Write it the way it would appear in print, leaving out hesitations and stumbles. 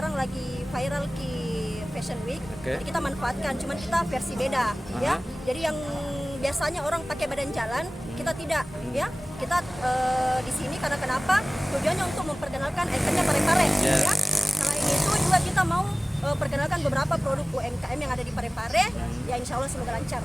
sekarang lagi viral di Fashion Week. Jadi kita manfaatkan, cuman kita versi beda ya. Jadi yang biasanya orang pakai badan jalan, kita tidak ya. Kita di sini karena kenapa? Tujuannya untuk memperkenalkan ikonnya Parepare ya. Selain itu juga kita mau perkenalkan beberapa produk UMKM yang ada di Parepare. Ya insya Allah semoga lancar.